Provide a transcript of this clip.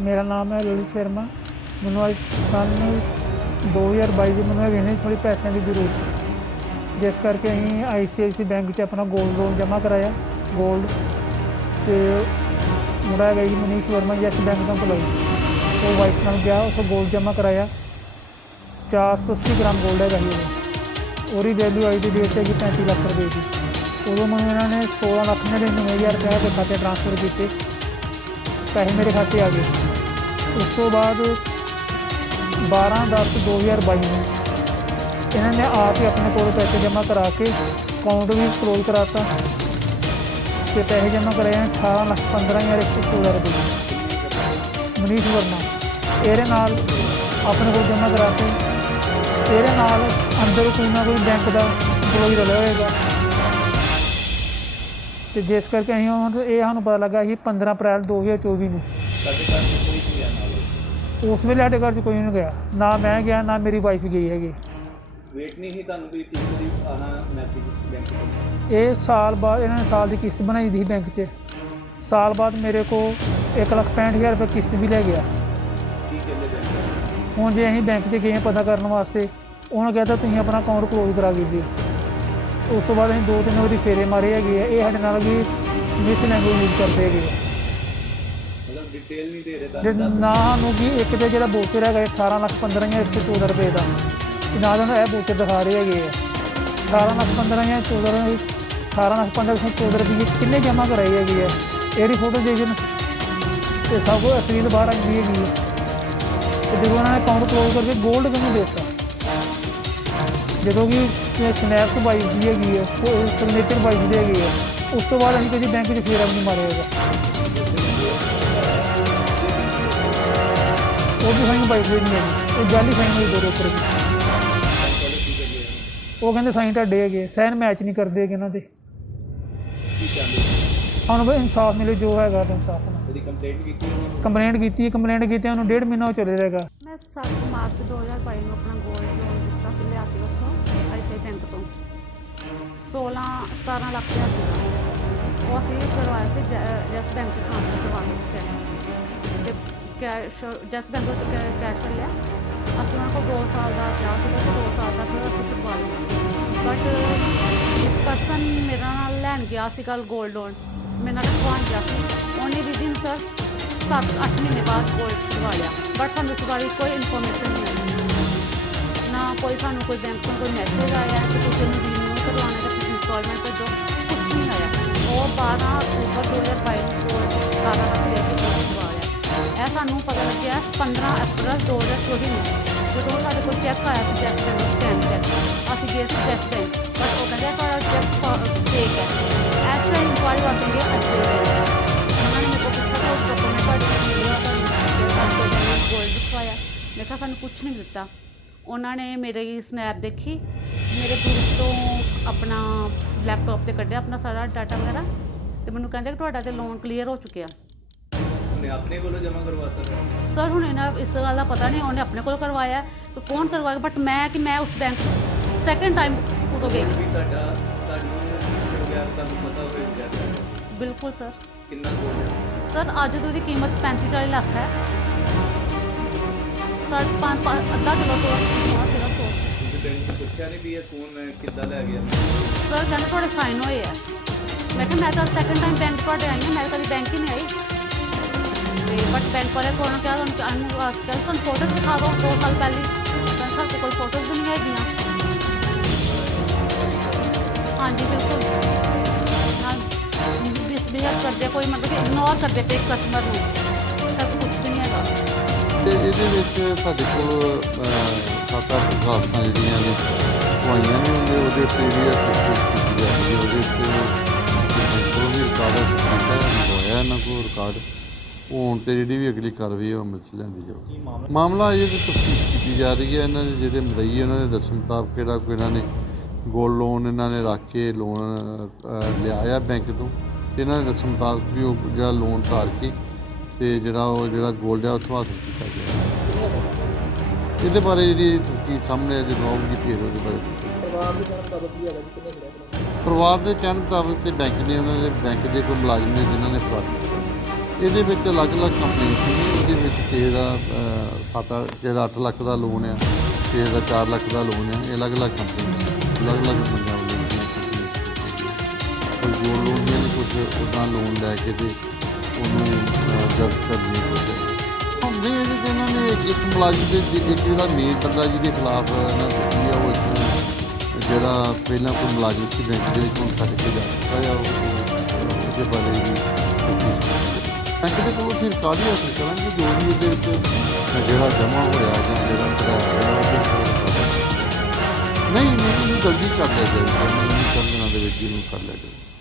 ਮੇਰਾ ਨਾਮ ਹੈ ਲਲਿਤ ਸ਼ਰਮਾ। ਮੈਨੂੰ ਅੱਜ ਸਾਨੂੰ 2022 ਦੇ ਮੈਨੂੰ ਇਹਨੇ ਥੋੜੀ ਪੈਸਿਆਂ ਦੀ ਜ਼ਰੂਰਤ। ਜਿਸ ਕਰਕੇ ਅਸੀਂ ਆਈਸੀਆਈਸੀ ਬੈਂਕ 'ਚ ਆਪਣਾ ਗੋਲਡ ਲੋਨ ਜਮ੍ਹਾਂ ਕਰਾਇਆ, ਗੋਲਡ। ਤੇ ਮੁੰਡਾ ਗਈ ਮਨੀਸ਼ ਵਰਮਾ ਯੈਸ ਬੈਂਕ ਤੋਂ ਕੋਲ ਉਹ ਵਾਈਫ ਨਾਲ ਗਿਆ ਉਸ ਗੋਲਡ ਜਮ੍ਹਾਂ ਕਰਾਇਆ। 480 ਗ੍ਰਾਮ ਗੋਲਡ ਹੈ ਜੀ ਉਹਦੀ। ਵੈਲਿਊ ਆਈ ਦੀ ਡੇਟ ਹੈਗੀ 35 ਲੱਖ ਰੁਪਏ ਦੀ। ਉਦੋਂ ਮੈਨੂੰ ਇਹਨਾਂ ਨੇ 16 ਲੱਖ ਦੇ 90000 ਰੁਪਏ ਦੇ ਖਾਤੇ ਟ੍ਰਾਂਸਫਰ ਕੀਤੇ। ਪੈਸੇ ਮੇਰੇ ਖਾਤੇ ਆ ਗਏ। ਉਸ ਤੋਂ ਬਾਅਦ 12 10 2022 ਨੂੰ ਇਹਨਾਂ ਨੇ ਆਪ ਹੀ ਆਪਣੇ ਕੋਲ ਪੈਸੇ ਜਮ੍ਹਾਂ ਕਰਾ ਕੇ ਅਕਾਊਂਟ ਵੀ ਕਲੋਜ਼ ਕਰਾਤਾ ਤੇ ਪੈਸੇ ਜਮ੍ਹਾਂ ਕਰਾਏ ਆ 18 ਲੱਖ 15116 ਰੁਪਏ। ਮਨੀਸ਼ ਵਰਮਾ, ਇਹਦੇ ਨਾਲ ਆਪਣੇ ਕੋਲ ਜਮ੍ਹਾਂ ਕਰਾ ਕੇ, ਇਹਦੇ ਨਾਲ ਅੰਦਰ ਕੋਈ ਨਾ ਕੋਈ ਬੈਂਕ ਦਾ employee ਰਲਿਆ ਹੋਏਗਾ। ਤੇ ਜਿਸ ਕਰਕੇ ਅਸੀਂ ਹੁਣ ਇਹ ਸਾਨੂੰ ਪਤਾ ਲੱਗਾ ਸੀ 15 ਅਪ੍ਰੈਲ 2024 ਨੂੰ। ਉਸ ਵੇਲੇ ਸਾਡੇ ਘਰ 'ਚ ਕੋਈ ਨਹੀਂ ਗਿਆ। ਨਾ ਮੈਂ ਗਿਆ ਨਾ ਮੇਰੀ ਵਾਈਫ ਗਈ ਹੈਗੀ। ਵੇਟ ਨਹੀਂ ਸੀ ਤੁਹਾਨੂੰ ਵੀ ਤੀਹ ਦੀ ਆਣਾ ਮੈਸੇਜ ਬੈਂਕ ਤੋਂ? ਇਹ ਸਾਲ ਬਾਅਦ ਇਹਨਾਂ ਨੇ ਸਾਲ ਦੀ ਕਿਸ਼ਤ ਬਣਾਈ ਦੀ ਬੈਂਕ 'ਚ। ਸਾਲ ਬਾਅਦ ਮੇਰੇ ਕੋ 165000 ਰੁਪਏ ਕਿਸ਼ਤ ਵੀ ਲੈ ਗਿਆ। ਹੁਣ ਜੇ ਅਸੀਂ ਬੈਂਕ 'ਚ ਗਏ ਹਾਂ ਪਤਾ ਕਰਨ ਵਾਸਤੇ ਉਹਨਾਂ ਕਹਿੰਦਾ ਤੁਸੀਂ ਆਪਣਾ ਅਕਾਊਂਟ ਕਲੋਜ਼ ਕਰਾ ਦਿਓ। ਉਸ ਤੋਂ ਬਾਅਦ ਅਸੀਂ ਦੋ ਤਿੰਨ ਵਾਰੀ ਫੇਰੇ ਮਾਰੇ ਹੈਗੇ ਆ। ਇਹ ਸਾਡੇ ਨਾਲ ਵੀ ਮਿਸ ਲੈਂਗੁਏਜ ਯੂਜ਼ ਕਰਦੇ ਹੈਗੇ ਆ। ਡਿਟੇਲ ਨਹੀਂ ਦੇ ਰਹੇ ਜੇ ਨਾ ਨੂੰ ਕਿ ਇੱਕ ਤੇ ਜਿਹੜਾ ਬੋਚਰ ਹੈਗਾ ਇਹ 18 ਲੱਖ 15 ਜਾਂ 114 ਰੁਪਏ ਦਾ। ਨਾ ਨਾਲ ਉਹਨਾਂ ਇਹ ਬੋਚਰ ਦਿਖਾ ਰਹੇ ਹੈਗੇ ਆ। 18 ਲੱਖ 15 ਜਾਂ 14 18 ਲੱਖ 15 14 ਰੁਪਏ ਕਿੰਨੇ ਜਮ੍ਹਾਂ ਕਰਾਏ ਹੈਗੇ ਆ। ਇਹਦੀ ਫੋਟੋ ਦੇ ਜਨ ਤੇ ਸਭ ਕੁਝ ਅਸਲੀਤ ਬਾਹਰ ਆਈ ਹੈਗੀ ਹੈ ਤੇ ਜਦੋਂ ਉਹਨਾਂ ਨੇ ਅਕਾਊਂਟ ਕਲੋਜ਼ ਕਰਕੇ 골ਡ ਕਿਹਨੂੰ ਦੇ ਦਿੱਤਾ। ਜਦੋਂ ਕਿ ਸਨੈਪਸ ਬਾਈ ਦੀ ਹੈਗੀ ਹੈ ਉਹ ਸਿਗਨੇਚਰ ਬਾਈ ਦੀ ਹੈਗੀ ਹੈ ਉਸ ਤੋਂ ਬਾਅਦ ਅਸੀਂ ਕਦੀ ਬੈਂਕ 'ਚ ਫੇਰਾ ਵੀ ਨਹੀਂ ਮਾਰਿਆ ਹੈਗਾ। ਉਹ ਵੀ ਸਾਈਨ ਬਾਈ ਹੋਈ ਨਹੀਂ ਉਹ ਜਾਲੀ ਸਾਈਨ ਹੋਈ ਦੋ ਦੇ ਉੱਪਰ? ਉਹ ਕਹਿੰਦੇ ਸਾਈਨ ਤੁਹਾਡੇ ਹੈਗੇ ਸਾਈਨ ਮੈਚ ਨਹੀਂ ਕਰਦੇ ਹੈਗੇ ਇਹਨਾਂ ਦੇ ਕੀ ਚਾਹੁੰਦੇ ਹੋ? ਸਾਨੂੰ ਬਈ ਇਨਸਾਫ ਮਿਲੇ ਜੋ ਹੈਗਾ ਤਾਂ ਇਨਸਾਫ ਨਾਲ ਉਹਦੀ ਕੰਪਲੇਂਟ ਕੀਤੀ ਹੋਣੀ? ਕੰਪਲੇਂਟ ਕੀਤੀ ਹੈ ਕੰਪਲੇਂਟ ਕੀਤੀ ਉਹਨੂੰ ਡੇਢ ਮਹੀਨਾ ਹੋ ਚੱਲੇ ਰਹੇਗਾ ਮੈਂ 7 ਮਾਰਚ 2022 ਨੂੰ ਆਪਣਾ ਗੋਲਡ ਲੋਨ ਦਿੱਤਾ ਸੀ ਲਿਆ ਸੀ ਉੱਥੋਂ ਆਈਸੀਆਈ ਬੈਂਕ ਤੋਂ 16 17 ਲੱਖ ਦਾ ਉਹ ਅਸੀਂ ਕਰਵਾਇਆ ਸੀ ਜੈਸ ਬੈਂਕ ਤੋਂ ਟ੍ਰਾਂਸਫਰ ਕਰਵਾਉਣਾ ਸੀ ਤੇ ਕੈਸ਼ ਜੈਸ ਬੈਂਕ ਤੋਂ ਕੈ- ਕੈਸ਼ ਕਰ ਲਿਆ ਅਸੀਂ ਉਹਨਾਂ ਕੋਲ 2 ਸਾਲ ਦਾ ਕਿਹਾ ਸੀਗਾ ਕਿ 2 ਸਾਲ ਦਾ ਫਿਰ ਅਸੀਂ ਛੁਡਵਾ ਲਿਆ ਬਟ ਇਸ ਪਰਸਨ ਮੇਰੇ ਨਾਲ ਲੈਣ ਗਿਆ ਸੀ ਕੱਲ ਗੋਲਡ ਲੋਨ ਮੇਰੇ ਨਾਲ ਰਖਵਾਉਣ ਗਿਆ ਸੀ ਉਹਨੇ ਵਿਦਿਨ ਸਰ 7-8 ਮਹੀਨੇ ਬਾਅਦ ਗੋਲਡ ਛੁਡਵਾ ਲਿਆ ਬਟ ਸਾਨੂੰ ਇਸ ਬਾਰੇ ਕੋਈ ਇਨਫੋਰਮੇਸ਼ਨ ਨਹੀਂ ਮਿਲੀ ਨਾ ਕੋਈ ਸਾਨੂੰ ਕੋਈ ਬੈਂਕ ਤੋਂ ਕੋਈ ਮੈਸੇਜ ਆਇਆ ਕਿ ਤੁਸੀਂ ਨੂੰ ਰਿਨਿਊ ਕਰਵਾਉਣਾ ਹੈ ਤੁਸੀਂ ਇੰਸਟਾਲਮੈਂਟ ਭੇਜੋ ਕੁਝ ਨਹੀਂ ਆਇਆ ਉਹ 12 ਅਕਤੂਬਰ ਸਾਨੂੰ ਪਤਾ ਲੱਗਿਆ 15 ਅਪ੍ਰੈਲ 2024 ਨੂੰ, ਜਦੋਂ ਸਾਡੇ ਕੋਲ ਚੈੱਕ ਆਇਆ ਸੀ ਚੈੱਕ ਬੈਂਕ ਸਕੈਨ ਚੈੱਕ ਅਸੀਂ ਗਏ ਸੀ ਚੈੱਕ ਬੈਂਕ ਬਟ ਉਹ ਕਹਿੰਦੇ ਤੁਹਾਡਾ ਚੈੱਕ ਫੇਕ ਹੈ। ਐਸਾ ਇਨਕੁਆਰੀ ਵਾਸਤੇ ਗਏ ਅੱਜ ਉਹਨਾਂ ਨੇ ਮੇਰੇ ਪੁੱਛਿਆ ਕਿ ਉਸ ਡਾਕੂਮੈਂਟ ਤੁਹਾਡੇ ਕੋਲ ਮਿਲਿਆ ਤੁਹਾਨੂੰ ਸਾਨੂੰ ਗੋਲਡ ਦਿਖਾਇਆ ਮੈਂ ਕਿਹਾ, ਸਾਨੂੰ ਕੁਝ ਨਹੀਂ ਦਿੱਤਾ। ਉਹਨਾਂ ਨੇ ਮੇਰੀ ਸਨੈਪ ਦੇਖੀ, ਮੇਰੇ ਬੂਟ ਤੋਂ ਆਪਣਾ ਲੈਪਟਾਪ ਤੇ ਕੱਢਿਆ, ਆਪਣਾ ਸਾਰਾ ਡਾਟਾ ਵਗੈਰਾ, ਤੇ ਮੈਨੂੰ ਕਹਿੰਦੇ ਕਿ ਤੁਹਾਡਾ ਤੇ ਲੋਨ ਕਲੀਅਰ ਹੋ ਚੁੱਕਿਆ। ਉਹਨੇ ਆਪਣੇ ਕੋਲੋਂ ਜਮ੍ਹਾਂ ਕਰਵਾਤਾ ਹੈ ਸਰ ਹੁਣ ਇਹਨਾਂ ਇਸ ਗੱਲ ਦਾ ਪਤਾ ਨਹੀਂ ਉਹਨੇ ਆਪਣੇ ਕੋਲ ਕਰਵਾਇਆ ਕਿ ਕੌਣ ਕਰਵਾਇਆ ਬਟ ਮੈਂ ਕਿ ਮੈਂ ਉਸ ਬੈਂਕ ਸੈਕੰਡ ਟਾਈਮ ਉਦੋਂ ਗਈ ਵੀ ਤੁਹਾਡਾ ਤੁਹਾਨੂੰ ਸ਼ੁਗਰ ਤੁਹਾਨੂੰ ਪਤਾ ਹੋਵੇ ਵਗੈਰਾ ਬਿਲਕੁਲ ਸਰ ਕਿੰਨਾ ਗੋਲ ਹੈ ਸਰ ਅੱਜ ਦੀ ਉਹਦੀ ਕੀਮਤ 35 40 ਲੱਖ ਹੈ ਸਰ ਪੰਜ ਪੰਜ- ਅੱਧਾ ਕਿਲੋ ਤੋਂ ਹਾਂ ਸਿਰਫ ਸੌ ਤੁਸੀਂ ਬੈਂਕ ਤੋਂ ਪੁੱਛਿਆ ਨਹੀਂ ਵੀ ਇਹ ਕੌਣ ਹੈ ਕਿੱਦਾਂ ਲੈ ਗਿਆ ਸਰ ਕਹਿੰਦੇ ਤੁਹਾਡੇ ਸਾਈਨ ਹੋਏ ਆ ਮੈਂ ਕਿਹਾ ਮੈਂ ਤਾਂ ਸੈਕੰਡ ਟਾਈਮ ਬੈਂਕ ਤੁਹਾਡੇ ਆਈ ਹਾਂ ਮੈਂ ਤਾਂ ਕਦੀ ਬੈਂਕ ਹੀ ਨਹੀਂ ਆਈ ਤੇ ਬਟ ਬੈਂਕ ਵਾਲੇ ਕੋਲ ਕਿਹਾ ਤੁਹਾਨੂੰ ਕਿ ਅਨੂ ਆਸ ਕਰ ਤੁਹਾਨੂੰ ਫੋਟੋਸ ਦਿਖਾ ਦਿਓ ਦੋ ਸਾਲ ਪਹਿਲੀ ਤਾਂ ਸਾਡੇ ਕੋਲ ਫੋਟੋਸ ਵੀ ਨਹੀਂ ਹੈਗੀਆਂ ਹਾਂਜੀ ਬਿਲਕੁਲ ਨਾਲ ਮਿਸਬੀਹੇਵ ਕਰਦੇ ਕੋਈ ਮਤਲਬ ਕਿ ਇਗਨੋਰ ਕਰਦੇ ਪਏ ਕਸਟਮਰ ਨੂੰ ਸਭ ਕੁਝ ਵੀ ਨਹੀਂ ਹੈਗਾ ਤੇ ਇਹਦੇ ਵਿੱਚ ਸਾਡੇ ਕੋਲ ਅਹ, ਸੱਤ ਅੱਠ ਦਰਖਾਸਤਾਂ ਜਿਹੜੀਆਂ ਨੇ ਉਹ ਆਈਆਂ ਨੇ ਉਹਦੇ ਉਹਦੇ ਉੱਤੇ ਜਿਹੜੀ ਆ ਤਫਤੀਸ਼ ਕੀਤੀ ਜਾਂਦੀ ਹੈ ਉਹਦੇ ਉੱਤੇ ਕੋਲ ਵੀ ਰਿਕਾਰਡ ਕੀਤਾ ਹੋਇਆ ਇਹਨਾਂ ਕੋਲ ਰਿਕਾਰਡ ਉਹ ਹੁਣ ਤੇ ਜਿਹੜੀ ਵੀ ਅਗਲੀ ਕਾਰਵਾਈ ਹੈ ਉਹ ਅਮਲ 'ਚ ਲਿਆਂਦੀ ਜਾਊਗੀ। ਮਾਮਲਾ ਇਹ ਤੇ ਤਫਤੀਸ਼ ਕੀਤੀ ਜਾ ਰਹੀ ਹੈ। ਇਹਨਾਂ ਦੇ ਜਿਹੜੇ ਮਦਈ ਉਹਨਾਂ ਦੇ ਦੱਸਣ ਮੁਤਾਬਕ ਕਿਹੜਾ ਕੋਈ ਇਹਨਾਂ ਨੇ ਗੋਲਡ ਲੋਨ ਇਹਨਾਂ ਨੇ ਰੱਖ ਕੇ ਲੋਨ ਲਿਆ ਆ ਬੈਂਕ ਤੋਂ ਤੇ ਇਹਨਾਂ ਦੇ ਦੱਸਣ ਮੁਤਾਬਕ ਵੀ ਉਹ ਜਿਹੜਾ ਲੋਨ ਧਾਰ ਕੇ ਤੇ ਜਿਹੜਾ ਉਹ ਜਿਹੜਾ 골ਡ ਆ ਉੱਥੋਂ ਹਾਸਲ ਕੀਤਾ ਗਿਆ। ਇਹਦੇ ਬਾਰੇ ਜਿਹੜੀ ਤਫਤੀਸ਼ ਸਾਹਮਣੇ ਜਦੋਂ ਆਊਗੀ ਫਿਰ ਉਹਦੇ ਬਾਰੇ ਦੱਸਾਂਗੇ ਪਰਿਵਾਰ ਦੇ ਕਹਿਣ ਮੁਤਾਬਕ ਤੇ ਬੈਂਕ ਨੇ ਉਹਨਾਂ ਦੇ ਬੈਂਕ ਦੇ ਕੋਈ ਮੁਲਾਜ਼ਮ ਨੇ ਜਿਨ੍ਹਾਂ ਨੇ ਫਰਾਡ ਕੀਤਾ ਇਹਦੇ ਵਿੱਚ ਅਲੱਗ-ਅਲੱਗ ਕੰਪਨੀ ਸੀ। ਇਹਦੇ ਵਿੱਚ ਕਿਸੇ ਦਾ 7 ਕਿਸੇ ਦਾ 8 ਲੱਖ ਦਾ ਲੋਨ ਆ ਕਿਸੇ ਦਾ 4 ਲੱਖ ਦਾ ਲੋਨ ਆ। ਇਹ ਅਲੱਗ-ਅਲੱਗ ਕੰਪਨੀ ਸੀ। ਅਲੱਗ-ਅਲੱਗ ਬੰਦਿਆਂ ਵੱਲੋਂ ਕੋਈ ਗੋਲ ਲੋਨ ਦੀਆਂ ਕੁਝ ਉਦਾਂ ਲੋਨ ਲੈ ਕੇ ਤੇ ਉਹਨੂੰ ਜ਼ਬਤ ਕਰ ਲਈ। ਹੁੰਦੇ ਇਹਦੇ ਤੇ ਇਹਨਾਂ ਨੇ ਇੱਕ- ਮੁਲਾਜ਼ਮ ਦੇ ਇੱਕ ਜਿਹੜਾ ਮੇਨ ਬੰਦਾ ਜਿਹਦੇ ਖਿਲਾਫ ਇਹਨਾਂ ਦਿੱਤੀ ਆ, ਉਹ ਇੱਥੋਂ ਜਿਹੜਾ ਪਹਿਲਾਂ ਕੋਈ ਮੁਲਾਜ਼ਮ ਸੀ, ਬੈਂਕ ਦੇ ਵਿੱਚ ਹੁਣ ਛੱਡ ਕੇ ਜਾ ਚੁੱਕਾ ਆ ਉਹਦੇ ਬਾਰੇ ਵੀ ਬੈਂਕ ਦੇ ਕੋਲੋਂ ਅਸੀਂ ਰਿਕਾਰਡ ਹੀ ਹਾਸਲ ਕਰਾਂਗੇ ਜੋ ਵੀ ਇਹਦੇ ਵਿੱਚ ਜਿਹੜਾ ਜਮ੍ਹਾਂ ਰਿਹਾ ਜਾਂ ਜਿਹੜਾ ਕਰਾਇਆ ਗਿਆ ਨਹੀਂ ਨਹੀਂ ਇਹਨੂੰ ਜਲਦੀ ਕਰ ਲਿਆ ਜਾਏਗਾ ਇਹਨਾਂ ਦਿਨਾਂ ਦੇ ਵਿੱਚ ਇਹਨੂੰ ਕਰ ਲਿਆ ਜਾਏਗਾ